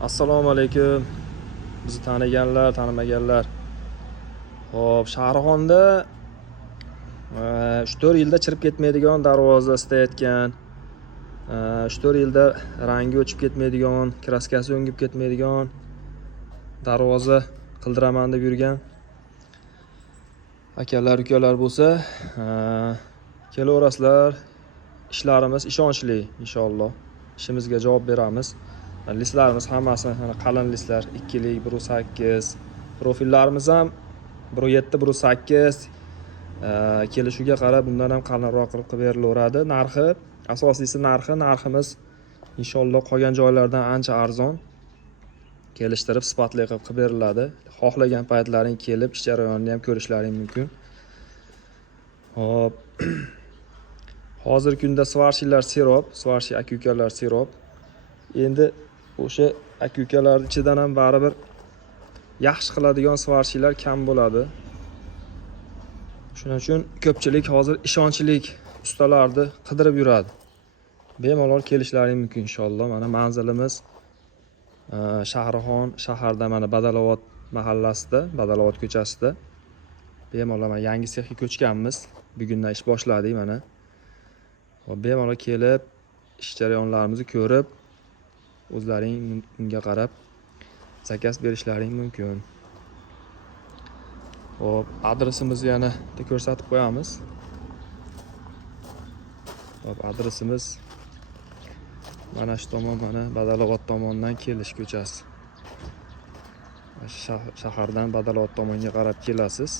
Assalomu alaykum. Bizni taniganlar, tanimaganlar. Xo'p, Shahrixonda 3-4 yilda chirib ketmaydigan darvoza istayotgan. 3-4 yilda rangi o'chib ketmaydigan, kraskasi o'ngib ketmaydigan darvoza qildiraman deb yurgan akalar, ukalar bo'lsa, kelaverasizlar. Ishlarimiz ishonchli inshaalloh. Ishimizga javob beramiz. Listlarimiz hammasi qalin listlar, 2lik, 1.8. Profillarimiz ham 1.7, 1.8. Kelishuvga qarab bundan ham qalinroq qilib berilaveradi. Narxi, asosiysi narximiz inshaalloh qolgan joylardan ancha arzon. Kelishtirib, sifatli qilib beriladi. Xohlagan paytlaring kelib, ish jarayonini ham ko'rishlaring mumkin. Hop. Hozirgi kunda svarshilar sirop, svarshi aka-ukalar sirop. Endi o'sha aka-ukalar ichidan ham baribir yaxshi qiladigan svarshilar kam bo'ladi. Shuning uchun ko'pchilik hozir ishonchlik ustalarni qidirib yuradi. Bemalol kelishlaring mumkin inshaalloh. Mana manzilimiz Shahrixon shaharda, mana Badalavot mahallasida, Badalavot ko'chasida. Bemalol mana yangi sexga ko'chganmiz. Bugundan ish boshladik mana. Hop, bemalol kelib, ish jarayonlarimizni ko'rib, o'zlaring unga qarab zakaz berishlaring mumkin. Hop, adresimizni yana ko'rsatib qo'yamiz. Hop, adresimiz mana shu tomon, mana Badalavot tomondan kelish ko'chasi. Shahardan Badalavot tomonga qarab kelasiz.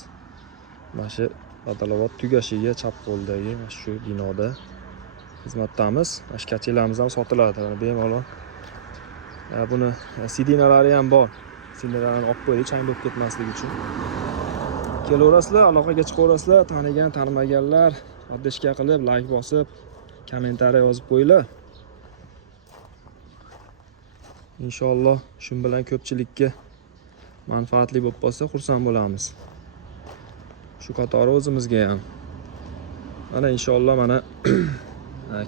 Mana shu Badalavot tugashiga chap qo'ldagi shu binoda xizmatdamiz. Mana katellarimiz ham sotiladi. Bemalol. Buni sidinalari ham bor. Sidinalarni olib qo'ydik, chang bo'lib ketmasligi uchun. Kelaverasizlar, aloqaga chiqaverasizlar, tanigan, tanimaganlar, podpishka qilib, like bosib, kommentariy yozib qo'yinglar. Inshaalloh shun bilan ko'pchilikka manfaatli bo'lib qolsa, xursand bo'lamiz. Shu qatori o'zimizga ham. Mana inshaalloh mana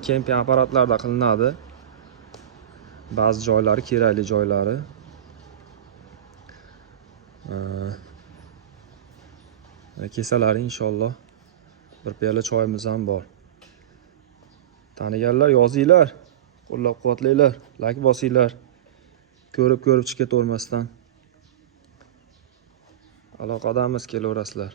kemping apparatlarda qilinadi. Ba'zi joylari kerakli joylari. Kesalaring inshaalloh. Bir piyola choyimiz ham bor. Taniganlar yozinglar, qo'llab-quvvatlanglar, like bosinglar. Ko'rib chiqib ketavermasdan. Aloqadamiz, kelaverasizlar.